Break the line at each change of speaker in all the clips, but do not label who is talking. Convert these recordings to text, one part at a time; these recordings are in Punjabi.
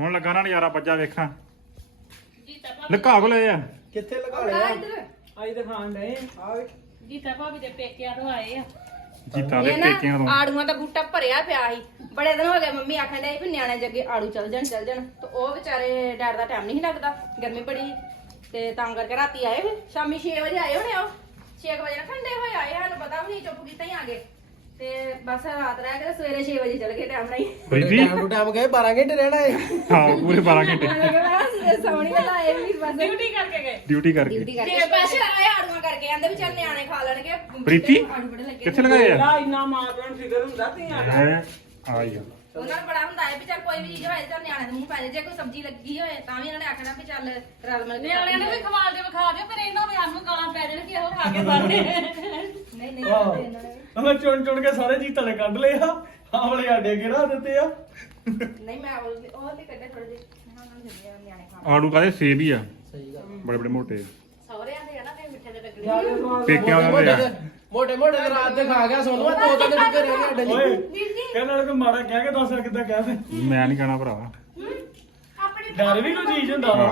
ਹੁਣ ਲੱਗਾ ਨਾ ਨਜ਼ਾਰਾ ਬੱਜਾ ਵੇਖਾਂ ਲੁਕਾ ਕੋ ਲਏ ਆ
ਕਿੱਥੇ ਲਗਾ ਲਿਆ
ਆਈ ਤਾਂ ਖਾਣ ਡਏ
ਆ ਵੇ
ਜੀਤਾ ਭਾਬੀ ਦੇ ਪੇਕਿਆਂ ਤੋਂ ਆਏ ਆ
ਜੀਤਾ ਦੇ
ਇਹ ਨਾ
ਪੇਕਿਆਂ ਤੋਂ
ਆੜੂਆਂ ਦਾ ਬੂਟਾ ਭਰਿਆ ਪਿਆ ਸੀ ਬੜੇ ਦਿਨ ਹੋ ਗਏ ਮੰਮੀ ਆਖਣ ਡਈ ਵੀ ਨਿਆਣੇ ਜੱਗੇ ਆੜੂ ਚੱਲ ਜਾਣ ਤੇ ਉਹ ਵਿਚਾਰੇ ਡਰ ਦਾ ਟਾਈਮ ਨਹੀਂ ਲੱਗਦਾ ਗਰਮੀ ਬੜੀ ਸੀ ਤੇ ਤਾਂ ਕਰਕੇ ਰਾਤੀ ਆਏ ਫਿਰ ਸ਼ਾਮੀ 6 ਵਜੇ ਆਏ ਹੋਣੇ ਉਹ 6 ਵਜੇ ਨਾ ਠੰਡੇ ਹੋਏ ਆਏ ਸਾਨੂੰ ਪਤਾ ਵੀ ਨਹੀਂ ਚੁੱਪ ਕੀਤਾ ਹੀ ਆ ਗਏ ਤੇ ਬਸ ਰਾਤ ਰਹਿ ਕੇ ਸਵੇਰੇ 6 ਵਜੇ ਚਲ ਗਏ ਟਾਈਮ ਨਾਲ ਹੀ
ਪ੍ਰੀਤੀ
ਟਾਈਮ ਟੂ ਟਾਈਮ ਗਏ 12 ਘੰਟੇ ਰਹਿਣਾ ਏ
ਹਾਂ ਪੂਰੇ 12 ਘੰਟੇ
ਸੌਣੀ ਵਾਲਾ ਆਏ ਵੀ ਬਸ
ਡਿਊਟੀ ਕਰਕੇ ਗਏ
ਡਿਊਟੀ ਕਰਕੇ
ਡਿਊਟੀ ਕਰਕੇ ਸਪੈਸ਼ਲ ਆਏ ਆੜੂਆਂ ਕਰਕੇ ਆਂਦੇ ਵੀ ਚੱਲ ਨਿਆਣੇ ਖਾ ਲੈਣਗੇ
ਪ੍ਰੀਤੀ
ਆੜੂ ਬੜੇ ਲੱਗੇ
ਕਿੱਥੇ ਲਗਾਏ ਆ
ਲਾ ਇੰਨਾ ਮਾਂ ਪਿਓ ਨੂੰ ਫਿਕਰ ਹੁੰਦਾ ਧੀਆਂ ਦਾ
ਹੈ ਆਈ ਆ
ਉਹਨਾਂ ਨੂੰ ਬੜਾ ਹੁੰਦਾ ਹੈ ਵੀ ਚੱਲ ਕੋਈ ਵੀ ਚੀਜ਼ ਹੋਏ ਚੱਲ ਨਿਆਣੇ ਦੇ ਮੂੰਹ ਪੈ ਜਾਏ ਜੇ ਕੋਈ ਸਬਜ਼ੀ ਲੱਗੀ ਹੋਏ ਤਾਂ ਵੀ ਇਹਨਾਂ ਨੇ ਆਖਣਾ ਵੀ ਚੱਲ ਰਲ ਮਿਲ ਕੇ
ਨਿਆਣਿਆਂ ਨੂੰ ਵੀ ਖਵਾ ਦਿਓ ਵਿਖਾ ਦਿਓ ਫਿਰ ਇਹਨਾਂ ਦੇ ਸਾਨੂੰ ਗਾਲਾਂ ਪੈ ਜਾਣਗੇ ਉਹ ਖਾ ਕੇ ਸਾਰੇ
ਨਹੀਂ ਨਹੀਂ ਖਾਂਦੇ ਇਹਨਾਂ ਨੇ
ਉਹਨਾਂ ਚੁਣ ਕੇ ਸਾਰੇ ਜੀਤਾਂ ਨੇ ਕੱਢ ਲਏ ਆ ਆਹ ਵਾਲੇ ਆਡੇ ਗਿਰਾ ਦਿੱਤੇ ਆ
ਨਹੀਂ ਮੈਂ ਉਹ ਤੇ ਕੱਢੇ ਥੋੜੇ ਜਿਹੇ ਉਹਨਾਂ ਨੂੰ ਦਿੰਦੇ ਆ ਨਿਆਣੇ ਖਾਣ
ਆੜੂ ਕਾਦੇ ਸੇਬ ਹੀ ਆ
ਸਹੀ ਗੱਲ
ਬੜੇ ਬੜੇ ਮੋਟੇ
ਸਹੁਰਿਆਂ ਦੇ ਆ ਨਾ ਫਿਰ ਮਿੱਠੇ ਦੇ ਲੱਗਣੇ
ਪੇਕਿਆਂ ਦੇ ਆ
ਮੋਟੇ ਮੋਟੇ ਤੇ ਰਾਤ ਦੇ ਖਾ ਗਿਆ ਸੋਨੂੰ ਦੋ ਤਿੰਨ ਟਿੱਕੇ ਰਹਿ ਗਏ ਅੱਡੇ
ਓਏ
ਲਈ
ਕਹਿੰਦਾ ਕੋਈ ਮਾੜਾ ਕਹਿ ਕੇ ਦੱਸ ਕਿੱਦਾਂ ਕਹਿ ਦੇ
ਮੈਂ ਨਹੀਂ ਕਹਿਣਾ ਭਰਾ
ਡਰ ਵੀ ਕੋਈ ਚੀਜ਼ ਹੁੰਦਾ ਵਾ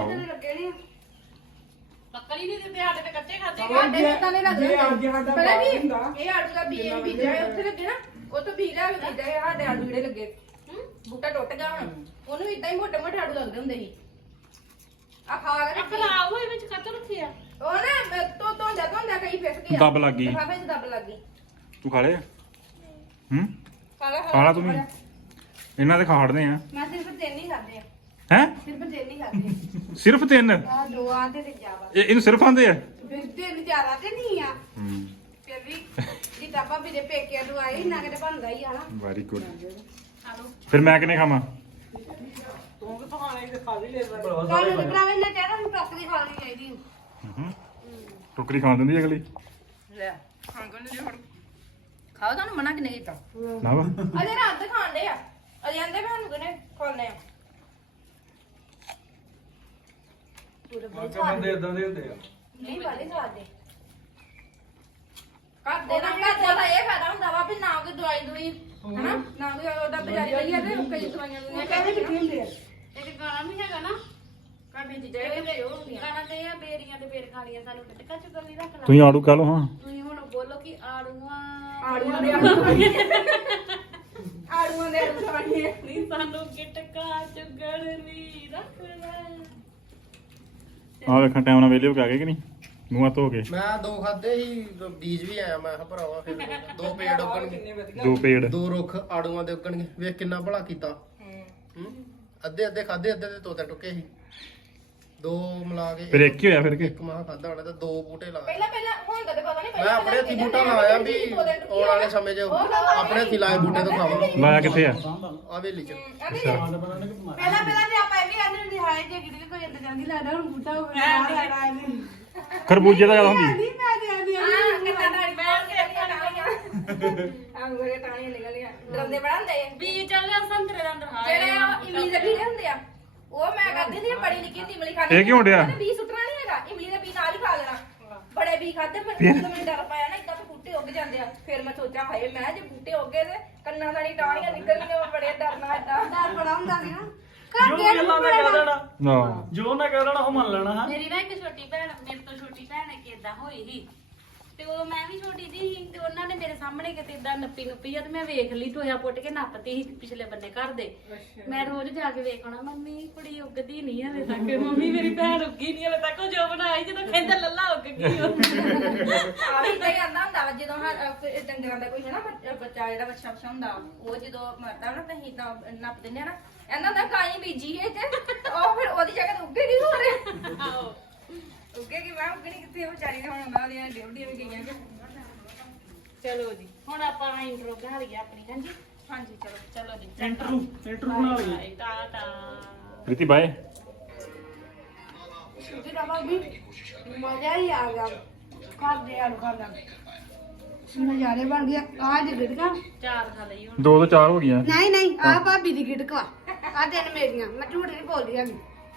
ਬੱਕਰੀ ਨਹੀਂ ਦਿੰਦੇ ਸਾਡੇ ਤੇ ਕੱਚੇ ਖਾਦੇ
ਸਾਡੇ ਨੂੰ ਤਾਂ ਨਹੀਂ ਲੱਗਦੇ
ਜੇ ਆ ਗਿਆ ਸਾਡਾ
ਪਤਾ ਕੀ
ਹੁੰਦਾ।
ਇਹ ਆੜੂ ਦਾ ਬੀਜ ਬੀਜਿਆ ਹੈ ਉੱਥੇ ਲੱਗੇ ਨਾ ਉਹ ਤੋਂ ਬੀਜ ਲਿਆ ਕੇ ਬੀਜਿਆ ਹੈ ਸਾਡੇ ਆੜੂ ਜਿਹੜੇ ਲੱਗੇ ਬੂਟਾ ਟੁੱਟ ਗਿਆ ਹੁਣ ਉਹਨੂੰ ਇਦਾਂ ਹੀ ਮੋਟੇ ਮੋਟੇ ਆੜੂ ਲੱਗਦੇ ਹੁੰਦੇ ਸੀ ਆ ਖਾ ਕੇ ਰੱਖੀ।
ਖਰਾਬ ਹੋਏ ਵਿੱਚ ਕੱਟ ਰੱਖਿਆ
ਉਹ ਨਾ ਧੋਂਦਾ ਕਈ ਫਿਸ ਗਿਆ
ਦੱਬ ਲੱਗ ਗਈ।
ਲਿਫਾਫੇ 'ਚ ਦੱਬ ਲੱਗ ਗਈ
ਤੂੰ ਖਾ ਲਿਆ ਹੂੰ
ਖਾ
ਖਾਲਾ ਤੂੰ ਵੀ ਇਹਨਾਂ ਦੇ ਖਾੜਦੇ ਆ
ਮੈਂ ਸਿਰਫ ਤਿੰਨ ਹੀ ਖਾਦੇ ਆ
ਹੈ
ਸਿਰਫ ਤਿੰਨ ਹੀ ਖਾਦੇ
ਸਿਰਫ 3
ਆ ਦੋ ਆ ਤੇ ਜ਼ਿਆਦਾ
ਇਹਨੂੰ ਸਿਰਫ ਆਂਦੇ ਆ
ਫਿਰ ਤਿੰਨ ਜ਼ਿਆਦਾ ਤੇ ਨਹੀਂ ਆ
ਹੂੰ
ਫਿਰ ਵੀ ਜਿੱਦਾਂ ਭਾਬੀ ਦੇ ਪੇਕਿਆਂ ਤੋਂ ਆਏ ਨਾ ਕਿਤੇ ਬਣਦਾ ਹੀ ਆ ਨਾ
ਵੈਰੀ ਗੁੱਡ
ਹਾਲੋ
ਫਿਰ ਮੈਂ ਕਿਨੇ ਖਾਵਾਂ
ਤੂੰ ਕਿ ਪਹਾਣੇ ਤੇ ਖਾ ਲਈ ਲੈ
ਕੱਲ ਨੂੰ ਭਰਾਵੇ ਨੇ ਕਹਿਣਾ ਨੂੰ ਟੱਕਰੀ ਖਾਣੀ ਚਾਹੀਦੀ
ਹੂੰ ਟੋਕਰੀ ਖਾਣ ਦਿੰਦੀ ਅਗਲੀ
ਲੈ ਖਾਣ ਕੋਲ ਹੁਣ ਖਾਓ ਤੁਹਾਨੂੰ ਮਨਾ ਕਿਨੇ ਕੀਤਾ
ਨਾ ਵਾ
ਅਜੇ ਰਾਤ ਦੇ ਖਾਂਦੇ ਆ ਅਜੇ ਆਂਦੇ ਵੀ ਸਾਨੂੰ ਕਿਨੇ ਖੋਲਨੇ ਆ ਪੂਰੇ ਬਹੁਤ
ਬੰਦੇ ਇਦਾਂ ਦੇ ਹੁੰਦੇ ਆ
ਨਹੀਂ ਵਾਲੇ ਸਵਾਦ ਦੇ ਘਰ ਦਾ ਇਹ ਫਾਇਦਾ ਹੁੰਦਾ ਵਾ ਵੀ ਨਾ ਕੋਈ ਦਵਾਈ ਦੂਈ ਹਨਾ ਨਾ ਕੋਈ ਉਹਦਾ ਬਜ਼ਾਰੀ ਲਈ ਆ ਤੇ ਕਈ ਦਵਾਈਆਂ ਦੁਨੀਆਂ ਕਹਿੰਦੇ ਕਿੱਥੇ ਹੁੰਦੇ ਆ
ਇਹ ਗਾਣਾ ਨਹੀਂ ਹੈਗਾ ਨਾ
ਕਾਬੇ ਜਿਹੜੇ ਵੀ ਉਹ ਹੁੰਦੀਆਂ
ਗਾਣਾ ਤੇ ਆ ਬੇਰੀਆਂ ਤੇ ਬੇਰ ਖਾਣੀਆਂ ਸਾਨੂੰ ਟਿੱਕਾ ਚੁੱਕਣ ਨਹੀਂ ਰੱਖਣਾ
ਤੁਸੀਂ ਆੜੂ ਖਾ ਲਓ ਹਾਂ
ਤੁਸੀਂ ਹੁਣ ਬੋਲੋ ਕਿ ਆੜੂਆਂ
ਆੜੂਆਂ ਦੇ ਆੜੂ ਆੜੂਆਂ ਦੇ ਆੜੂ ਖਾਣੀਆਂ
ਨਹੀਂ ਸਾਨੂੰ ਗਿਟਕਾ ਚੁਗਣ ਨਹੀਂ ਰੱਖਣਾ
ਆ ਵੇਖਾਂ ਟਾਈਮ ਨਾਲ ਵੇਲੇ ਹੋ ਕੇ ਆ ਗਏ ਕਿ ਨਹੀਂ ਮੂੰਹਾਂ ਧੋ ਕੇ
ਮੈਂ ਦੋ ਖਾਦੇ ਸੀ ਬੀਜ ਵੀ ਆਇਆ ਮੈਂ ਕਿਹਾ ਭਰਾਵਾ ਫਿਰ ਦੋ ਪੇੜ ਉੱਗਣਗੇ
ਦੋ ਪੇੜ
ਦੋ ਰੁੱਖ ਆੜੂਆਂ ਦੇ ਉੱਗਣਗੇ ਵੇਖ ਕਿੰਨਾ ਭਲਾ ਕੀਤਾ ਹੂੰ ਅੱਧੇ ਅੱਧੇ ਖਾਦੇ ਅੱਧੇ ਦੇ ਤੋਤੇ ਟੁੱਕੇ ਸੀ ਦੋ ਮਿਲਾ ਕੇ
ਫਿਰ ਇੱਕ ਹੀ ਹੋਇਆ ਫਿਰ ਕੇ
ਇੱਕ ਮਾਹ ਖਾਦਾ ਹੋਣਾ ਤੇ ਦੋ ਬੂਟੇ ਲਾਏ
ਪਹਿਲਾਂ ਹੁਣ ਤਾਂ ਪਤਾ ਨਹੀਂ
ਮੈਂ ਆਪਣੇ ਹੱਥੀ ਬੂਟਾ ਲਾਇਆ ਵੀ ਆਉਣ ਵਾਲੇ ਸਮੇਂ 'ਚ ਆਪਣੇ ਹੱਥੀ ਲਾਏ ਬੂਟੇ ਤੋਂ ਖਾਵਾਂ
ਲਾਇਆ ਕਿੱਥੇ ਆ
ਆ ਵੇਲੀ 'ਚ
ਪਹਿਲਾਂ ਤੇ ਆਪਾਂ ਇਹ ਵੀ ਆਂਦੇ ਹੁੰਦੇ ਹਾਏ ਜੇ ਕਿਤੇ ਕੋਈ ਅੰਦਰ ਜਾਂਦੀ ਲੱਗਦਾ ਹੁਣ ਬੂਟਾ ਹੋ ਗਿਆ
ਖਰਬੂਜੇ ਦਾ ਜ਼ਿਆਦਾ ਹੁੰਦੀ
ਅੰਗੂਰੇ ਟਾਣੀਆਂ ਨਿਕਲ ਗਈਆਂ ਡਰਦੇ ਬੜਾ ਹੁੰਦੇ ਆ
ਬੀਜ ਚੱਲ ਗਿਆ ਸੰਤਰੇ ਦਾ ਅੰਦਰ
ਜਿਹੜੇ ਉਹ ਇਮਲੀ ਦੇ ਬੀਜ ਹੁੰਦੇ ਆ ਉਹ ਮੈਂ ਕਰਦੀ ਹੁੰਦੀ ਆ ਬੜੀ ਨਿੱਕੀ ਜਿਹੀ ਇਮਲੀ ਖਾਣੀ
ਇਹ ਕੀ ਹੋਣ ਡਿਆ?
ਬੀਜ ਸੁੱਟਣਾ ਨਹੀਂ ਹੈਗਾ ਇਮਲੀ ਦੇ ਬੀਜ ਨਾਲ ਹੀ ਖਾ ਲੈਣਾ ਬੜੇ ਬੀਜ ਖਾਦੇ ਫਿਰ ਮੈਨੂੰ ਡਰ ਪਾਇਆ ਨਾ ਇਦਾਂ ਬੂਟੇ ਉੱਗ ਜਾਂਦੇ ਆ ਫਿਰ ਮੈਂ ਸੋਚਿਆ ਹਾਏ ਮੈਂ ਜੇ ਬੂਟੇ ਉੱਗੇ ਤੇ ਕੰਨਾਂ ਸਾਡੀ ਟਾਣੀਆਂ ਨਿਕਲ ਗਈਆਂ ਬੜੇ ਡਰਨਾ ਏਦਾਂ ਡਰ ਬੜਾ ਹੁੰਦਾ ਸੀ ਨਾ
ਜੋ ਗੱਲਾਂ ਨੇ ਕਹਿ ਦੇਣਾ
ਨਾ
ਜੋ ਨਾ ਕਹਿ ਦੇਣਾ ਉਹ ਮੰਨ ਲੈਣਾ ਹਾਂ
ਮੇਰੀ ਨਾ ਇੱਕ ਛੋਟੀ ਭੈਣ ਮੇਰੇ ਤੋਂ ਛੋਟੀ ਭੈਣ ਇੱਕ ਏਦਾਂ ਹੋਈ ਸੀ ਤੇ ਉਹ ਮੈਂ ਵੀ ਛੋਟੀ ਜੀ ਸੀ ਤੇ ਉਹਨਾਂ ਨੇ ਮੇਰੇ ਸਾਹਮਣੇ ਕਿਤੇ ਏਦਾਂ ਨੱਪੀ ਆ ਤੇ ਮੈਂ ਵੇਖ ਲਈ ਟੋਇਆ ਪੁੱਟ ਕੇ ਨੱਪਤੀ ਸੀ ਪਿਛਲੇ ਬੰਨੇ ਘਰ ਦੇ ਮੈਂ ਰੋਜ਼ ਜਾ ਕੇ ਵੇਖਣਾ ਮੰਮੀ ਕੁੜੀ ਉੱਗਦੀ ਨਹੀਂ ਹਲੇ ਤੱਕ ਮੰਮੀ ਮੇਰੀ ਭੈਣ ਉੱਗੀ ਨਹੀਂ ਹਲੇ ਤੱਕ ਉਹ ਜੋ ਬਣਾਈ ਜਦੋਂ ਕਹਿੰਦਾ ਲੱਲਾ ਉੱਗ ਗਈ ਉਹ
ਆ ਵੀ ਇਦਾਂ ਹੀ ਆਂਦਾ ਹੁੰਦਾ ਵਾ ਜਦੋਂ ਡੰਗਰਾਂ ਦਾ ਕੋਈ ਹੈ ਨਾ ਬੱਚਾ ਜਿਹੜਾ ਬੱਚਾ ਹੁੰਦਾ ਉਹ ਜਦੋਂ ਮਰਦਾ ਨਾ ਤਾਂ ਅਸੀਂ ਤਾਂ ਨੱਪ ਦਿੰਦੇ ਆ ਨਾ ਇਹਨਾਂ ਦਾ ਕਾਈ ਬੀਜੀ ਹੈ ਤੇ ਉਹ ਫਿਰ ਉਹਦੀ ਜਗ੍ਹਾ ਤੇ ਉੱਗੇਗੀ ਹੋਰ
ਆਹੋ
ਉੱਗੇਗੀ ਮੈਂ ਉੱਗਣੀ ਕਿੱਥੇ ਉਹ ਵਿਚਾਰੀ ਨੇ ਹੁਣ ਉਹਨਾਂ ਦੀਆਂ ਡਿਊਟੀਆਂ ਵੀ ਗਈਆਂ ਕਿ
ਚਲੋ ਜੀ ਹੁਣ ਆਪਾਂ ਇੰਟਰੋ ਬਣਾ ਲਈਏ ਆਪਣੀ ਹਾਂਜੀ
ਹਾਂਜੀ ਚਲੋ
ਚਲੋ ਜੀ
ਇੰਟਰਵਿਊ ਬਣਾ ਲਈਏ
ਟਾਟਾ
ਪ੍ਰੀਤੀ ਬਾਏ
ਜੀ ਬਾਬਾ ਵੀ ਮਜ਼ਾ ਹੀ ਆ ਗਿਆ ਖਾਦੇ ਆਲੂ ਖਾਣਾ ਨਜ਼ਾਰੇ ਬਣ ਗਿਆ ਆ ਜੀ ਗਿੜਕਾ
ਚਾਰ ਖਾ ਲਈ ਹੁਣ
2 ਤੋਂ 4 ਹੋ ਗਈਆਂ
ਨਹੀਂ ਆ ਭਾਬੀ ਦੀ ਗਿੜਕਾ ਆ ਤਿੰਨ ਮੇਰੀਆਂ ਮੈਂ ਝੂਠ ਨਹੀਂ ਬੋਲਦੀ ਹੈਗੀ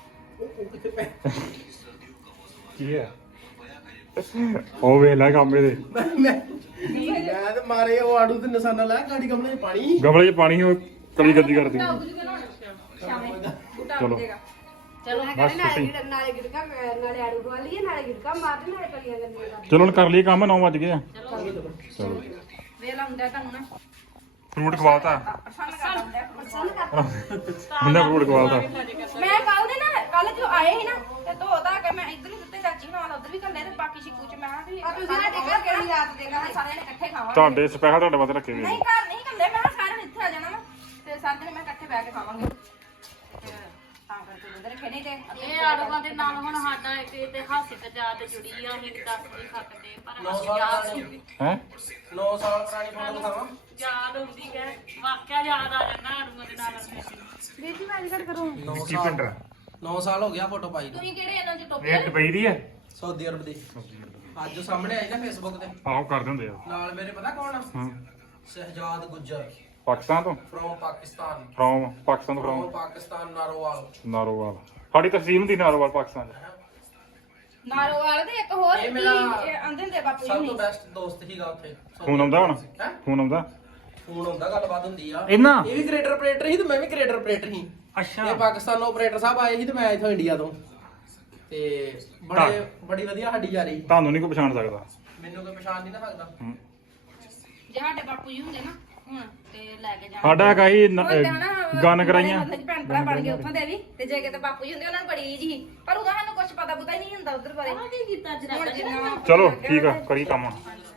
ਕੀ ਹੈ ਉਹ ਵੇਖ ਲੈ ਕਾਮੇ ਦੇ
ਮੈਂ ਤੇ ਮਾਰੇ ਉਹ ਆੜੂ ਤੇ ਨਿਸ਼ਾਨਾ ਲਾਇਆ ਗਾੜੀ ਗਮਲੇ 'ਚ ਪਾਣੀ
ਗਮਲੇ 'ਚ ਪਾਣੀ ਉਹ ਕਲੀ ਗੱਦੀ ਕਰਦੀ
ਸ਼ਾਮੇ ਬੂਟਾ
ਚਲੋ।
ਉੱਜੇਗਾ
ਚਲੋ
ਬਸ ਛੁੱਟੀ
ਨਾਲੇ ਗਿੜਕਾ ਨਾਲੇ ਆੜੂ ਖਵਾ ਲਈਏ ਨਾਲੇ ਗਿੜਕਾ ਮਾਰਦੇ ਨਾਲੇ ਕਲੀਆਂ ਗੰਦੀਆਂ
ਚਲੋ ਹੁਣ ਕਰ ਲਈ ਕੰਮ 9 ਵਜ ਗਏ ਆ ਚਲੋ
ਵੇਲਾ ਹੁੰਦਾ ਤੁਹਾਨੂੰ ਨਾ
ਫਰੂਟ ਖਵਾਤਾ
ਪਸੰਦ ਕਰਦਾ
ਹੁੰਦਾ ਫਰੂਟ ਖਵਾਤਾ
ਮੈਂ ਕੱਲ ਦੇ ਨਾ ਕੱਲ ਜੋ ਆਏ ਸੀ ਨਾ ਤੇ ਧੋਤਾ ਕਿ ਮੈਂ ਇੱਧਰ ਹੀ ਦਿੱਤੇ ਚਾਚੀ ਨਾਲ ਉੱਧਰ ਵੀ ਕੱਲੇ ਤੇ ਬਾਕੀ ਸ਼ਿਕੂ ਚ ਮੈਂ ਕਿਹਾ ਵੀ
ਆ ਤੁਸੀਂ ਸਾਡੇ ਘਰ ਕਿਹੜੀ ਰਾਤ ਦੇ
ਕੱਲ੍ਹ ਸਾਰਿਆਂ ਨੇ ਇਕੱਠੇ ਖਾਵਾਂਗੇ
ਤੁਹਾਡੇ ਸਪੈਸ਼ਲ ਤੁਹਾਡੇ ਵਾਸਤੇ ਰੱਖੇ ਹੋਏ
ਨਹੀਂ ਘਰ ਨਹੀਂ ਕੱਲੇ ਮੈਂ ਕਿਹਾ ਸਾਰਿਆਂ ਨੇ ਇੱਥੇ ਆ ਜਾਣਾ ਵਾ ਤੇ ਸਾਰੇ ਨੇ ਮੈਂ ਇਕੱਠੇ ਬਹਿ ਕੇ ਖਾਵਾਂਗੇ ਤੇ ਤਾਂ ਕਰਕੇ ਉੱਧਰ ਰੱਖੇ ਨਹੀਂ ਤੇ
ਇਹ ਆੜੂਆਂ ਦੇ ਨਾਲ ਹੁਣ ਸਾਡਾ ਇੱਕ ਇਤਿਹਾਸਿਕ ਯਾਦ ਜੁੜੀ ਆ ਅਸੀਂ ਦੱਸ ਨਹੀਂ ਸਕਦੇ ਪਰ ਅਸੀਂ
ਹੈ
9 ਸਾਲ ਪੁਰਾਣੀ ਫੋਟੋ ਦਿਖਾਵਾਂ
ਯਾਦ ਹੁੰਦੀ ਹੈ ਵਾਕਿਆ ਯਾਦ ਆ ਜਾਂਦਾ ਆੜੂਆਂ ਦੇ ਨਾਲ
ਵੀਰ ਜੀ ਮੈਂ ਘੜ ਕਰੂੰ
9 ਸਾਲ ਹੋ ਗਿਆ ਫੋਟੋ ਪਾਈ ਨੂੰ
ਤੁਸੀਂ ਕਿਹੜੇ ਇਹਨਾਂ ਚ ਟੋਪੀ
ਇਹ ਦੁਬਈ ਦੀ ਹੈ
ਸਾਊਦੀ ਅਰਬ ਦੀ ਅੱਜ ਉਹ ਸਾਹਮਣੇ ਆਈ ਨਾ ਫੇਸਬੁੱਕ ਤੇ
ਆਹੋ ਕਰਦੇ ਹੁੰਦੇ ਆ
ਨਾਲ ਮੇਰੇ ਪਤਾ ਕੌਣ ਆ
ਹਾਂ
ਸ਼ਹਿਜਾਦ ਗੁੱਜਰ
ਪਾਕਿਸਤਾਨ ਤੋਂ
ਫਰੋਮ ਪਾਕਿਸਤਾਨ
ਫਰੋਮ ਪਾਕਿਸਤਾਨ ਤੋਂ
ਫਰੋਮ
ਫਰੋਮ
ਪਾਕਿਸਤਾਨ ਨਾਰੋਵਾਲ
ਨਾਰੋਵਾਲ ਸਾਡੀ ਤਹਿਸੀਲ ਹੁੰਦੀ ਨਾਰੋਵਾਲ ਪਾਕਿਸਤਾਨ ਚ
ਨਾਰੋਵਾਲ ਦੇ ਇੱਕ ਹੋਰ
ਇਹ
ਕੀ
ਮੇਰਾ
ਆਂਦੇ ਹੁੰਦੇ ਬਾਪੂ
ਸਭ
ਜੀ
ਤੋਂ ਬੈਸਟ ਦੋਸਤ ਸੀਗਾ ਉੱਥੇ
ਫੋਨ ਆਉਂਦਾ ਹੁਣ
ਹੈਂ?
ਫੋਨ ਆਉਂਦਾ
ਫੋਨ ਹੁੰਦਾ ਗੱਲਬਾਤ ਹੁੰਦੀ ਆ
ਇਹਨਾਂ?
ਇਹ ਵੀ ਕ੍ਰੀਏਟਰ ਆਪਰੇਟਰ ਸੀ ਤੇ ਮੈਂ ਵੀ ਕ੍ਰੀਏਟਰ ਆਪਰੇਟਰ ਸੀ ਇਹ ਪਾਕਿਸਤਾਨੋਂ ਆਪਰੇਟਰ ਸਾਹਿਬ ਆਏ ਸੀ ਤੇ ਮੈਂ ਇਥੋਂ ਇੰਡੀਆ ਤੋਂ ਤੇ ਬੜੀ ਵਧੀਆ ਸਾਡੀ ਯਾਰੀ
ਤੁਹਾਨੂੰ ਨਹੀਂ ਕੋਈ ਪਛਾਣ ਸਕਦਾ
ਮੈਨੂੰ ਕੋਈ ਪਛਾਣ ਨਹੀਂ ਨਾ ਸਕਦਾ
ਹੂੰ।
ਜੇ ਸਾਡੇ ਬਾਪੂ ਜੀ ਹੁੰਦੇ ਨਾ ਹੁਣ ਤੇ ਲੈ ਕੇ ਜਾਣਾ
ਸਾਡਾ ਹੈਗਾ ਸੀ
ਹੁੰਦੇ ਹਨਾ,
ਗਨ ਕਰਾਈਆਂ
ਮਤਲਬ ਕਿ ਭੈਣ ਭਰਾ ਬਣ ਗਏ ਉੱਥੋਂ ਦੇ ਵੀ ਤੇ ਜੇ ਕਿਤੇ ਬਾਪੂ ਜੀ ਹੁੰਦੇ ਉਹਨਾਂ ਨੂੰ ਬੜੀ ਈਜੀ ਸੀ ਪਰ ਉਹਦਾ ਸਾਨੂੰ ਕੁਝ ਪਤਾ ਹੀ ਨਹੀਂ ਹੁੰਦਾ ਉਧਰ ਬਾਰੇ
ਕੀ ਕੀਤਾ
ਹੁਣ
ਜਰਾ
ਜਿੰਨਾ
ਚਲੋ ਠੀਕ ਆ ਕਰੀ ਕੰਮ ਹੁਣ